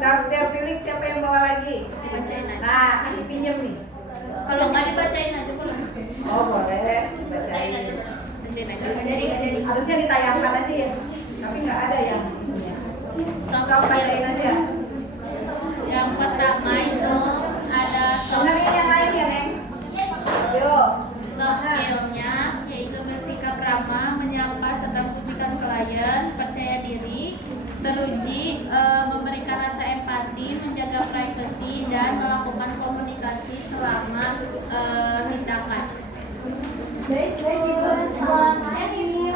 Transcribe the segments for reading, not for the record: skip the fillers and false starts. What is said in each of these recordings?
daftar tilik siapa yang bawa lagi? Dibacain aja. Nah, kasih pinjem nih. Kalau nggak dibacain aja boleh. Oh boleh, Bacain aja. bacain. Bacain aja. Harusnya ditayangkan aja ya, tapi nggak ada yang sok bacain aja. Yang pertama itu ada Dengerin yang lain ya, Neng. Yo. soft skill-nya, yaitu bersikap ramah, menyapa serta membersihkan klien, percaya diri, teruji, memberikan rasa empati, menjaga privasi, dan melakukan komunikasi selama tindakan. Baik, selanjutnya ini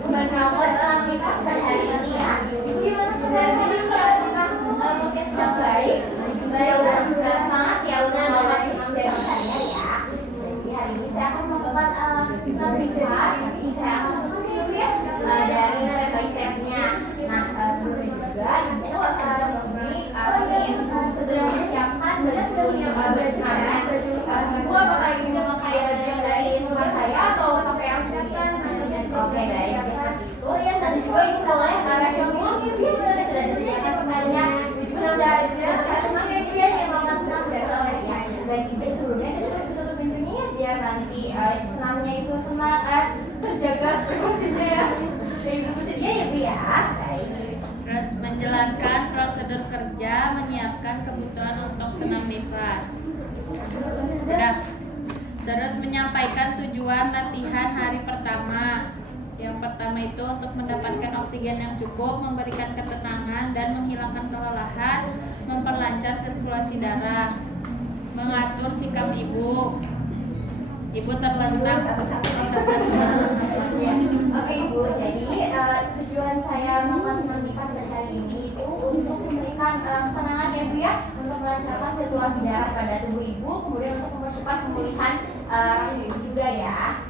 berkawan aktivitas pada hari ini ya. Gimana kemarin tadi apakah moodnya sedang baik? Udah semangat ya, udah senang besokannya ya. Jadi hari ini saya akan melakukan aktivitas, saya akan menunjuk ya dari step by step-nya. Nah, sebelum juga itu di sini ini sudah mempersiapkan baju bersemangat. Ibu apakah ingin memakai baju yang dari rumah saya atau pakai yang sini? Oke, baik. Seperti itu. Ya, tadi juga ibu boleh Rahel bilang ya, sudah disediakan semuanya. Ibu sudah senang ya, dia yang mau senang besok ya. Dan ibu sebelumnya kita tutup pintunya ya, biar nanti senamnya itu senang terjaga prosesnya ya. Ibu bersedia ya, Bu ya. Baik. Terus menjelaskan prosedur kerja, menyiapkan kebutuhan untuk senam nifas. Udah. Terus menyampaikan tujuan latihan hari pertama. Yang pertama itu untuk mendapatkan oksigen yang cukup, memberikan ketenangan dan menghilangkan kelelahan, memperlancar sirkulasi darah, mengatur sikap ibu. Ibu terlentang Ya. Oke Ibu, jadi tujuan saya melakukan senam nifas pada hari ini itu untuk memberikan ketenangan ya Bu ya, untuk melancarkan sirkulasi darah pada tubuh Ibu, kemudian untuk mempercepat pemulihan rahim Ibu juga ya.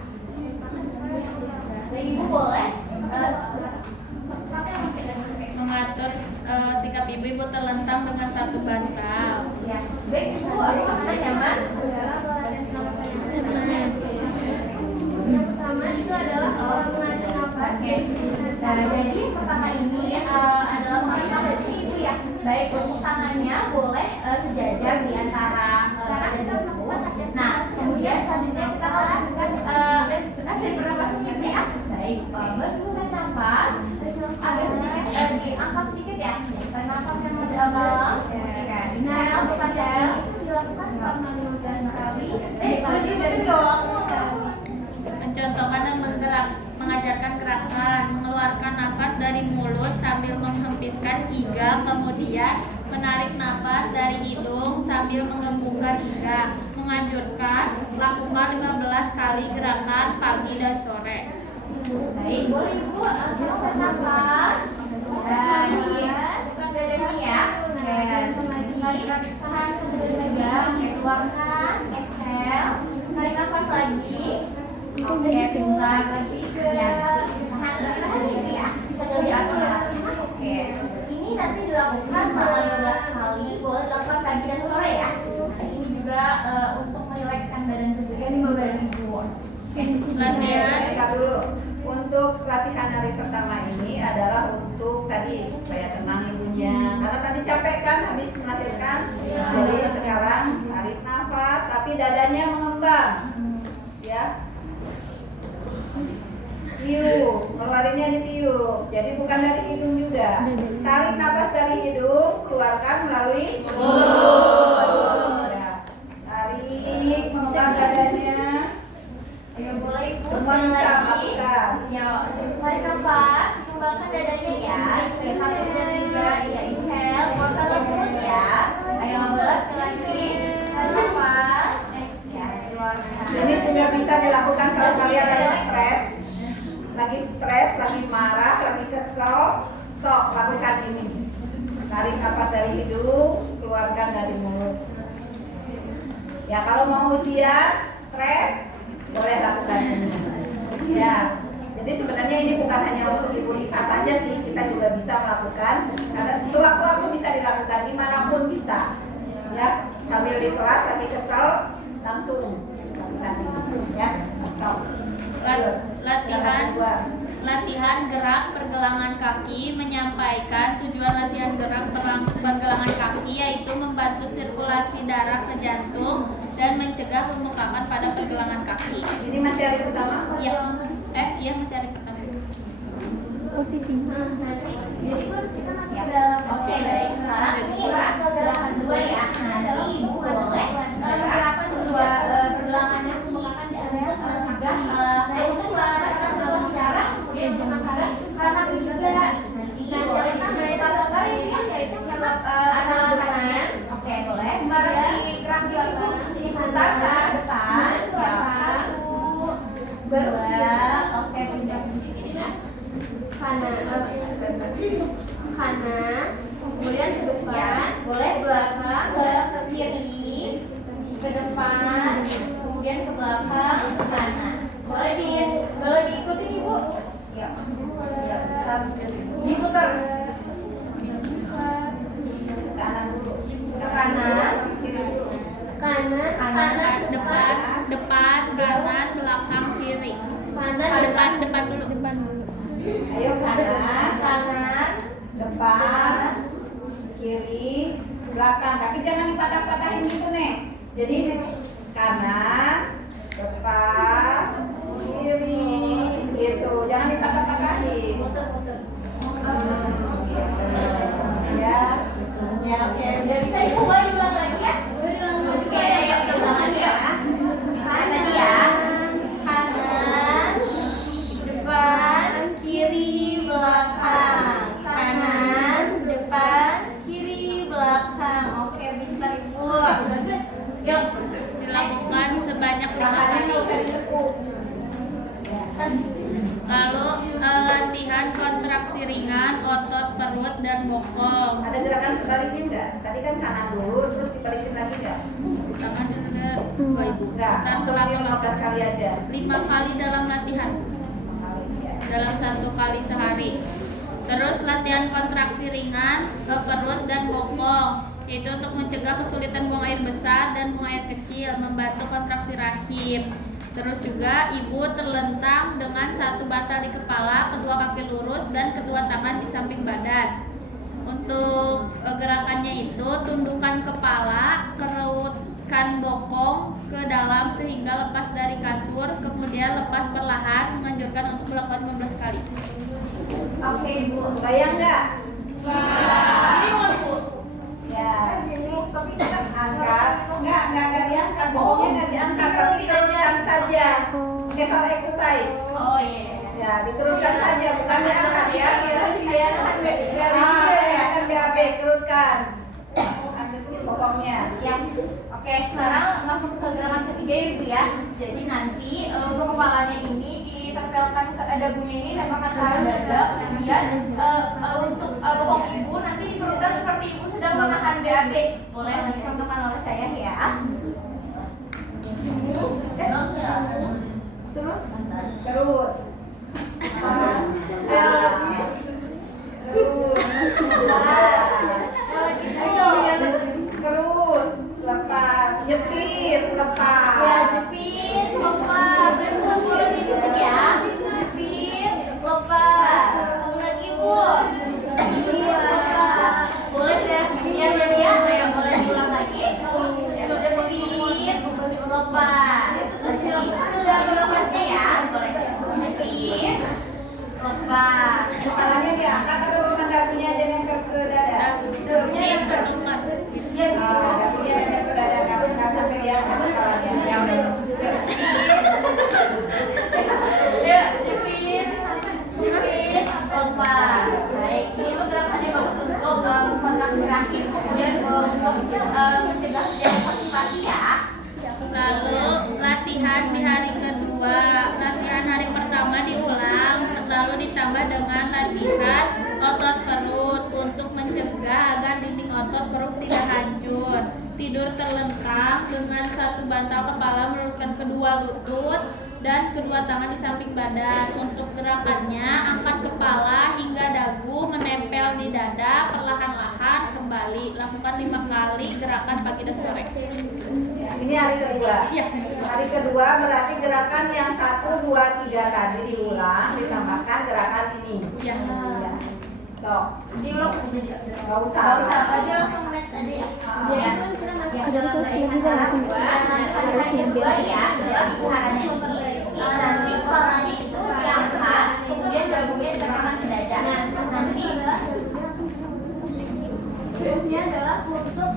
Jadi Ibu boleh mengatur sikap ibu terlentang dengan satu bantal. ya. Baik Ibu, apakah sudah nyaman? Yang pertama itu adalah menarik nafas. Nah, jadi pertama ini adalah menarik nafas ini Ibu ya. Baik, untuk tangannya boleh sejajar di antara Ibu. Nah, kemudian selanjutnya kita akan lakukan dari bernapas sedikit ya. Baik, berhembus nafas agak sedikit diangkat sedikit ya. Nafas yang dalam. Inhale, exhale itu dilakukan selama 15 kali. Mencontohkan dan mengajarkan gerakan, mengeluarkan nafas dari mulut sambil menghempiskan iga, kemudian menarik nafas dari hidung sambil menggembungkan iga. Menganjurkan lakukan 15 kali gerakan pagi dan sore. Baik, boleh Ibu silakan nafas. Nah, ini bukan dadanya ya. Lagi tahan sambil pegang, keluarkan, exhale, tarik nafas lagi. Oke, keluar lagi. Ya, tahan ini ya. Sambil diatur. Oke. Ini nanti dilakukan selama 15 kali, boleh dilakukan pagi dan sore ya. Ini juga untuk merilekskan badan tubuh, ya, badan Ibu. Latihan. Lihat dulu. Untuk latihan hari pertama ini adalah untuk tadi supaya tenang ibunya. Karena tadi capek kan habis melahirkan. Jadi sekarang tarik nafas tapi dadanya mengembang. Ya. Tiup, ngeluarinnya ditiup. Jadi bukan dari hidung juga. Tarik nafas dari hidung, keluarkan melalui mulut. Ya. Tarik, mengembang dadanya. Ayo boleh Ibu Semua sekali bisa lagi. lakukan. Ya, tarik nafas, kembangkan dadanya ya. Itu yang 1, 2, 3. Ya, inhale, keluarkan mulut ya. Ayo 15 sekali lagi. Tarik nafas, exhale, keluarkan. Ini juga bisa dilakukan kalau kalian lagi stres, lagi marah, lagi kesel, sok lakukan ini. Tarik nafas dari hidung, keluarkan dari mulut. Ya kalau mau ujian, stres, boleh lakukan ini. Ya, jadi sebenarnya ini bukan hanya untuk ibu nikah saja sih, kita juga bisa melakukan. Karena sewaktu-waktu bisa dilakukan, dimanapun bisa. Ya, sambil di kelas lagi kesel, langsung lakukan ini. Ya, sok. latihan gerak pergelangan kaki, menyampaikan tujuan latihan gerak pergelangan kaki yaitu membantu sirkulasi darah ke jantung dan mencegah pembengkakan pada pergelangan kaki. Ini masih hari pertama? Iya. Iya masih hari pertama. Posisinya. Jadi kita masih dalam oke baik sekarang ini ya gerakan dua ya. Nanti ibu boleh menggerakkan kedua pergelangannya menggunakan untuk mencegah untuk merasakan sirkulasi darah kemudian jangan karena juga nanti boleh diputar-putar ini kan yaitu silap kanan. Oke boleh. Sekarang digerak di ibu diputar ke depan. Satu, dua. Oke bunyi ini kan. Kanan, kemudian ke depan, boleh belakang ke kiri, ke depan, kemudian ke belakang, ke kanan. Boleh diikutin ibu? Ya. Diputar. Kanan dulu. Ke kanan, Kiri dulu. kanan, Depan, kanan, belakang, kiri. kanan, Depan dulu. Ayo kanan, depan, kiri, belakang. Kaki jangan dipatah-patahin gitu nih. Jadi kanan, depan, kiri, gitu. Jangan dipatah-patahin. Putar. Gitu. Ya. Ya, oke. Udah bisa ibu boleh diulang lagi ya? Oke, ayo kita ulang lagi ya. Tadi ya. Kanan, depan, kiri, belakang. Kanan, depan, kiri, belakang. Oke, pintar ibu. Yuk. Dilakukan sebanyak 5 Tangannya kali. nggak usah ditekuk. Lalu latihan kontraksi ringan otot perut dan bokong. Ada gerakan sebaliknya enggak? Tadi kan kanan dulu, terus dibalikin lagi enggak? Tangan dulu, Ibu. Enggak, Putar langsung selama 15 kali aja. 5 kali dalam latihan. Dalam 1 kali sehari. Terus latihan kontraksi ringan perut dan bokong, yaitu untuk mencegah kesulitan buang air besar dan buang air kecil, membantu kontraksi rahim. Terus juga ibu terlentang dengan 1 bantal di kepala, kedua kaki lurus dan kedua tangan di samping badan. Untuk gerakannya itu tundukkan kepala, kerutkan bokong ke dalam sehingga lepas dari kasur, kemudian lepas perlahan, menganjurkan untuk melakukan 15 kali. Oke, ibu. Bayang enggak? Ini mau ibu. Ya, tapi kan angkat, enggak diangkat, bokongnya enggak diangkat, tapi diturunkan saja. Kayak kalau exercise. Oh iya. Ya, diturunkan saja, bukan diangkat ya. Biar kan biar Ya, kan BAB, turunkan. Habis bokongnya. yang oke sekarang masuk ke gerakan ketiga ya ibu ya. Jadi nanti untuk kepalanya ini ditempelkan ke dagunya ini tempelkan ke arah dada, kemudian untuk bokong ibu nanti diperlukan seperti ibu sedang menahan BAB. Boleh dicontohkan oleh saya ya. Terus Terus. ayo lagi. Terus. Lepas. Jepit. Lepas. Ya jepit, lepas. Memang boleh ditutup ya. Jepit, lepas. Satu lagi bu. Jepit, lepas. Boleh ya, biar jadi ya. Ayo boleh diulang lagi. Jepit, lepas. Itu dalam lepasnya ya. Boleh. Jepit, lepas. Kepalanya diangkat atau cuma dagunya aja nempel ke dada? Dagunya tundukkan. Iya gitu. Dagunya nempel ke dada, nggak sampai diangkat kepalanya. Ya udah. Ya, jepit, lepas. Baik, ini tuh gerakannya bagus untuk kontraksi rahim, kemudian untuk mencegah terjadi konstipasi ya. Lalu latihan di hari kedua. Latihan hari pertama diulang, lalu ditambah dengan latihan otot perut untuk mencegah agar dinding otot perut tidak hancur. Tidur terlentang dengan 1 bantal kepala meluruskan kedua lutut dan kedua tangan di samping badan. Untuk gerakannya angkat kepala hingga dagu menempel di dada, perlahan-lahan kembali. Lakukan 5 kali gerakan pagi dan sore. Ini hari kedua. Iya. Hari kedua berarti gerakan yang 1, 2, 3 tadi diulang, ditambahkan gerakan ini. Ya. Ya. Sok. Diulang Nggak usah. Gak usah, aja langsung next aja ya. Ya, kan kita masih ada hari kedua, hari kedua ya. Jadi caranya ini, nanti kepalanya itu diangkat, kemudian dagunya ditekan ke dada. Nanti fungsinya adalah untuk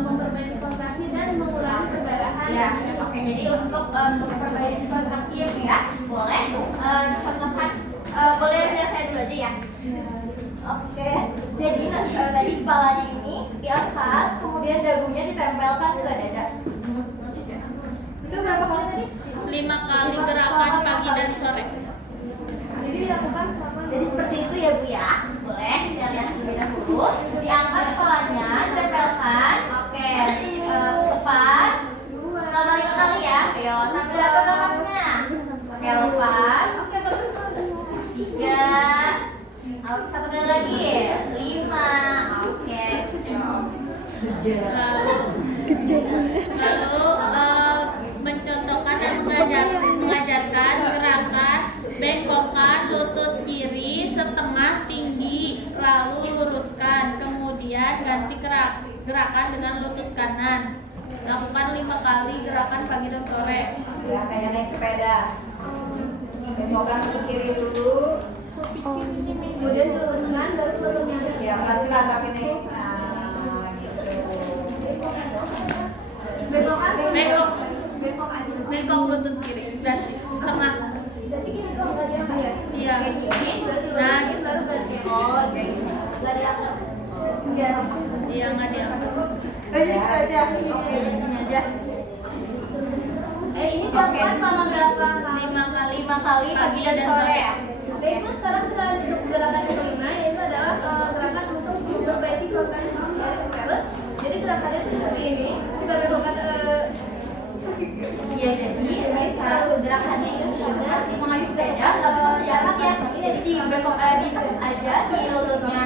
memperbaiki kontraksi dan mengurangi perdarahan. Ya, oke. Jadi untuk memperbaiki kontraksi ya, boleh dicontohkan. Boleh saya dulu aja ya. Oke, jadi tadi kepalanya ini diangkat, kemudian dagunya ditempelkan ke dada. Itu berapa kali tadi? 5 kali gerakan pagi dan sore. Jadi dilakukan selama. Jadi seperti itu ya Bu ya. Boleh saya lihat terlebih dahulu. Diangkat kepalanya, ditempelkan. Oke, lepas. Selama 5 kali ya. Ayo sampai dapat napasnya. Oke, lepas. Oke, bagus. 3. Satu kali lagi, 5. Oke, Lalu mencontohkan dan mengajarkan gerakan bengkokkan lutut kiri setengah tinggi, lalu luruskan, kemudian ganti gerakan dengan lutut kanan. Lakukan 5 kali gerakan pagi dan sore. Ya, kayak naik sepeda. Bengkokkan ke kiri dulu. kemudian diluruskan baru sebelumnya. Ya, pelan-pelan tapi nih. Nah, gitu. Bengkokkan Bengkok. bengkok aja. Bengkok lutut kiri, berarti setengah. Berarti gini dong, nggak diangkat ya? Iya. Kayak gini, baru Nah, diluruskan, baru ganti. Oh, jadi Nggak diangkat. Nggak. Iya, nggak diangkat. gitu aja. Oke, jadi gini aja. Ini podcast selama berapa kali? 5 kali. 5 kali pagi dan sore ya. Baik, Bu, sekarang kita lanjut gerakan yang kelima, yaitu adalah gerakan untuk memperbaiki kontraksi terus. Jadi gerakannya itu seperti ini. Kita bengkokkan Iya, jadi sekarang gerakannya ini dengan mengayu sepeda, nggak perlu sejarak ya. Jadi dibengkok, ditekuk aja si lututnya.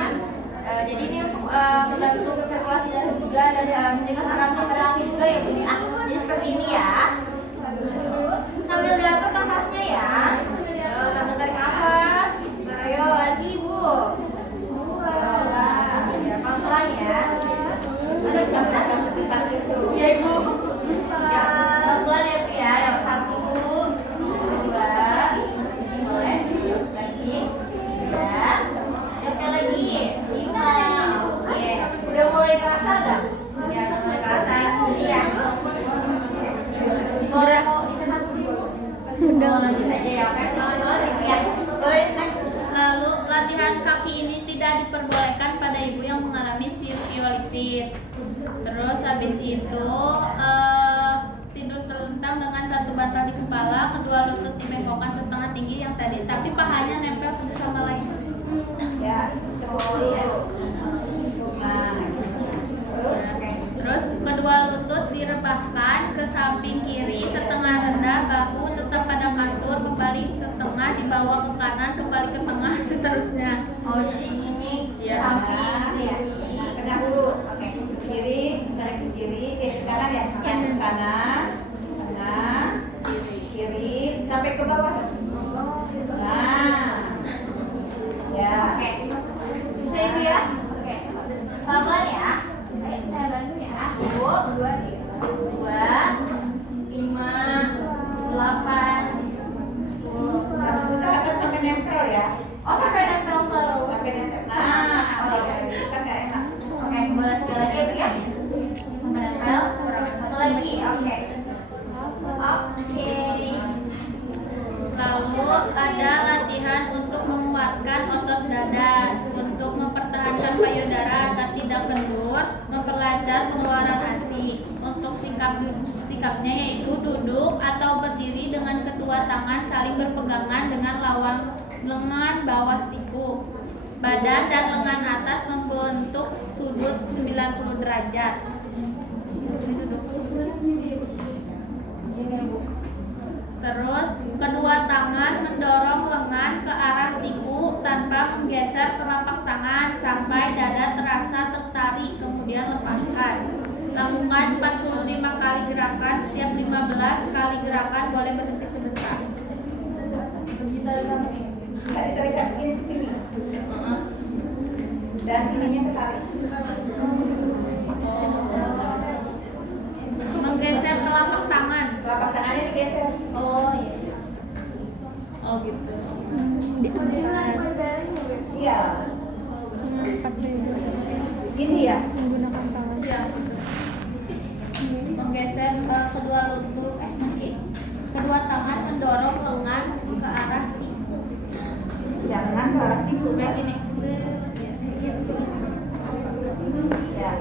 Jadi ini untuk membantu sirkulasi darah juga dan mencegah peradangan juga ya Bu. Jadi seperti ini ya. Sambil diatur nafasnya ya. Sambil tarik nafas. Ayo lagi Bu. Ya, pelan-pelan ya. Ada gerakan sebentar gitu. Ya Ibu. Ya, pelan-pelan ya Bu ya. Yang 1, 2, ini boleh. Lagi. 3. Sekali lagi. 5. Oke. Udah mulai kerasa nggak? Ya, mulai kerasa. Jadi ya. Boleh mau istirahat dulu. Udah lanjut aja ya. Oke, selamat ya. Boleh next. Lalu latihan kaki ini tidak diperbolehkan pada ibu yang mengalami skoliosis. Terus habis itu tidur terlentang dengan satu bantal di kepala, kedua lutut dibengkokkan setengah tinggi yang tadi, tapi pahanya nempel satu sama lain. Ya, betul. Nah, terus Terus kedua lutut direbahkan ke samping kiri setengah rendah, bahu tetap pada kasur, kembali setengah dibawa ke kanan, kembali ke tengah, seterusnya. oh jadi gini Ya. samping kiri. Nah, tengah dulu. Oke. Kiri, misalnya ke kiri, ke kanan ya. Kanan, kanan, tengah, kiri, sampai ke bawah. Nah, ya. Oke. Bisa Ibu ya? Oke. Pelan-pelan ya. Baik, saya bantu ya. 2, 5, 8, 10. Usahakan sampai nempel ya. Oh, sampai nempel terus. Sampai nempel. Nah, oh ya, itu kan nggak enak. Oke, boleh sekali lagi ya Bu ya. Sampai nempel. Satu lagi, oke. Oke. Lalu ada latihan untuk menguatkan otot dada, untuk mempertahankan payudara agar tidak kendur, memperlancar pengeluaran ASI. Untuk sikapnya yaitu duduk atau berdiri dengan kedua tangan saling berpegangan dengan lawan lengan bawah siku. Badan dan lengan atas membentuk sudut 90 derajat. Terus kedua tangan mendorong lengan ke arah siku tanpa menggeser telapak tangan sampai dada terasa tertarik, kemudian lepaskan. Lakukan 45 kali gerakan, setiap 15 kali gerakan boleh berhenti sebentar. Nggak ditarik ini ke sini. Dan ininya ketarik. Menggeser telapak tangan. Telapak tangannya digeser. Oh iya. Oh gitu. Iya. Gini ya. Ya, gitu. Menggeser kedua lutut, kedua tangan mendorong lengan ke arah siku. Jangan ke arah siku. Kayak gini. Ya.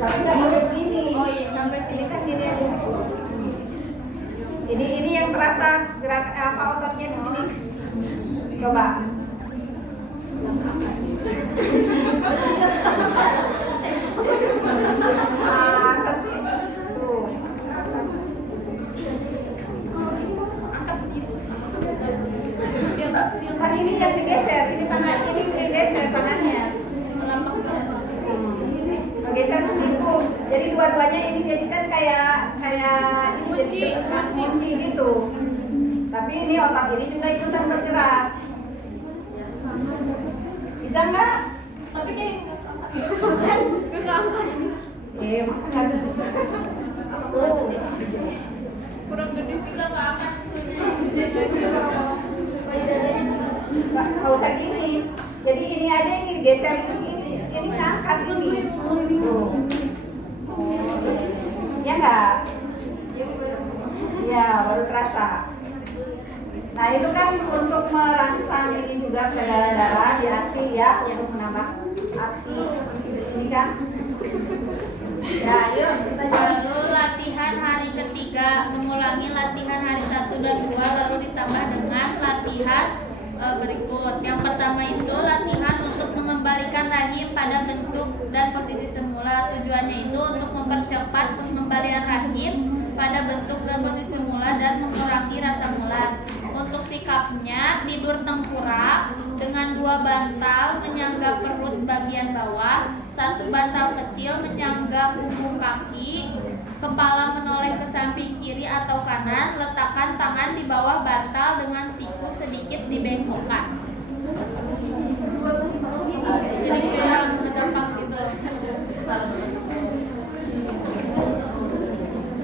Tapi nggak boleh begini. Oh iya, sampai Ini sini. kan gini aja. Ini yang terasa gerak apa ototnya di sini. Coba. Masa sih? Tuh. Kan ini yang digeser, ini tangan ini digeser tangannya. Geser ke situ. Jadi dua-duanya ini jadi kan kayak ini jadi kunci gitu. Tapi ini otak ini juga ikutan bergerak. Bisa nggak? Tapi kayak Masa nggak bisa? Kurang gede juga nggak akan. Nggak usah gini. Jadi ini aja ini geser ini ngangkat ini. Tuh. Ya nggak? Ya baru terasa. Nah itu kan untuk merangsang ini juga peredaran darah di ASI ya, untuk menambah ASI ini kan. Ya yuk kita jalan. Lalu latihan hari ketiga, mengulangi latihan hari 1 dan 2, lalu ditambah dengan latihan berikut. Yang pertama itu latihan untuk mengembalikan rahim pada bentuk dan posisi semula. Tujuannya itu untuk mempercepat pengembalian rahim pada bentuk dan posisi semula dan mengurangi rasa mulas. Untuk sikapnya, tidur tengkurap dengan 2 bantal menyangga perut bagian bawah, 1 bantal kecil menyangga punggung kaki, kepala menoleh ke samping kiri atau kanan, letakkan tangan di bawah bantal dengan siku sedikit dibengkokkan. Jadi kayak ngedampak gitu loh.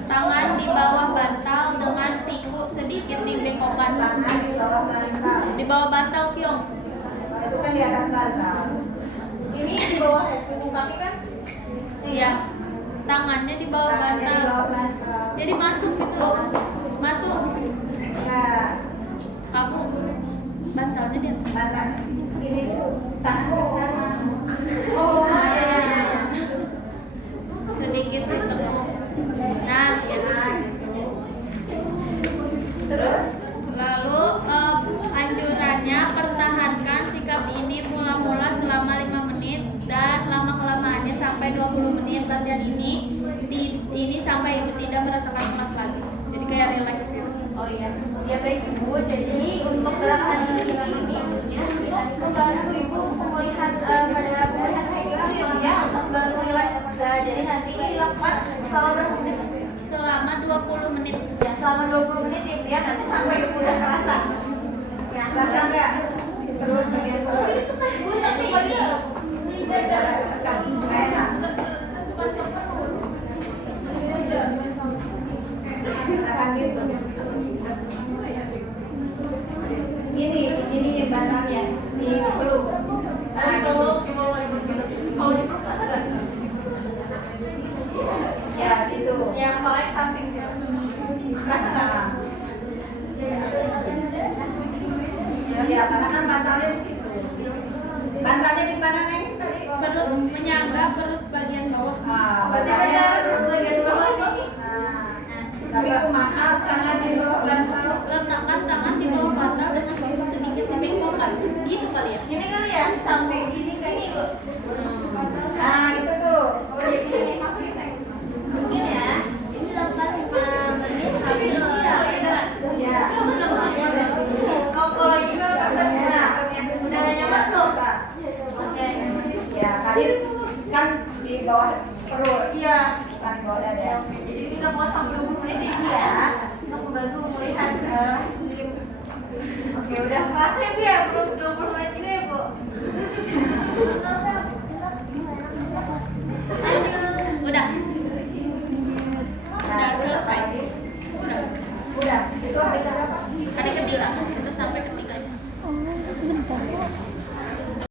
Tangan di bawah bantal dengan siku sedikit dibengkokkan. Tangan di bawah bantal. Di bawah bantal, Kyong. Itu kan di atas bantal. ini di bawah punggung kaki kan? Iya. Tangannya di bawah Tangannya di bantal. bawah bantal. Jadi masuk gitu loh. Masuk. Nah, Kamu bantalnya di atas. bantal ini tuh tangan bersama. Oh iya. Sedikit ditekuk. Nah, gitu. Nah, gitu. Terus Lalu anjurannya pertahankan sikap ini mula-mula selama 5 menit dan lama-kelamaannya sampai 20 menit. Latihan ini sampai ibu tidak merasakan lemas lagi. Jadi kayak relax gitu. oh iya. Ya baik Ibu, jadi untuk gerakan ini untuk membantu Ibu pemulihan pada pemulihan rahim ya, untuk membantu relax. Nah, jadi nanti ini dilakukan selama berapa menit? Selama 20 menit. Ya, selama 20 menit Ibu ya, nanti sampai Ibu udah kerasa. Ya, Rasa enggak? Terus bagian bawah. Bu, tapi tidak ada. Nggak enak. Tahan gitu. Ini bantalnya di peluk. Tapi kalau kalau di perut rasa nggak? Ya gitu. Yang paling samping rasa nggak? Ya karena kan bantalnya di situ. Bantalnya di mana nih tadi? Perut menyangga perut bagian bawah. Bantalnya Perut bagian bawah sini. tapi aku mahal tangan di bawah bantal. Letakkan tangan di bawah bantal dengan siku sedikit dibengkokkan. Gitu kali ya. Ini kali ya, di samping ini kayak ini Bu. Nah itu tuh. Oh jadi ini masukin teh. Mungkin ya. Ini lakukan 5 menit habis ya. Ya. Oh kalau ini kalau rasanya udah nyaman belum? Oke. Ya tadi kan di bawah perut. Iya. Tarik bawah dada. Oke, jadi kita mau sampai 20 menit ini ya. Untuk membantu melihat rahim. Oke, udah kelasnya Bu ya, belum